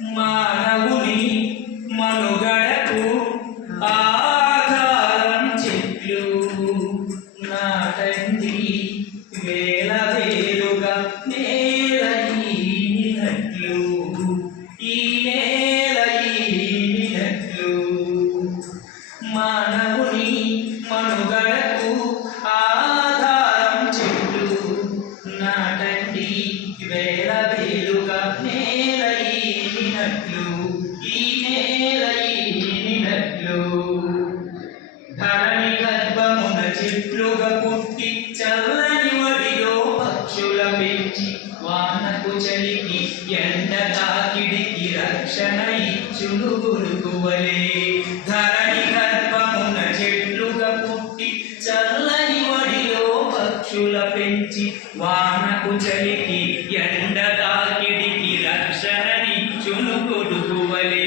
మానవుని మనుగడకు ఆధారం చెట్లు నాటండి వేల వేలుగా నేల ఈనినట్లు ఈ నేల ఈనినట్లు మానవుని మనుగడకు ఆధారం చెట్లు నాటండి వేల వేలుగా నేల ఈనినట్లు ఈ నేల ఈనినట్లు ధరణి గర్భమున చెట్లుగా పుట్టి చల్లని వడిలో పక్షుల పెంచి వానకు చలికి ఎండ తాకిడికి రక్షణ ఇచ్చును గురుకువలే ధరణి గర్భమున చెట్లుగా పుట్టి చల్లని వడిలో పక్షుల పెంచి వానకు చలికి ఎండ తాకిడికి రక్షణ ఇచ్చును గురుకువలే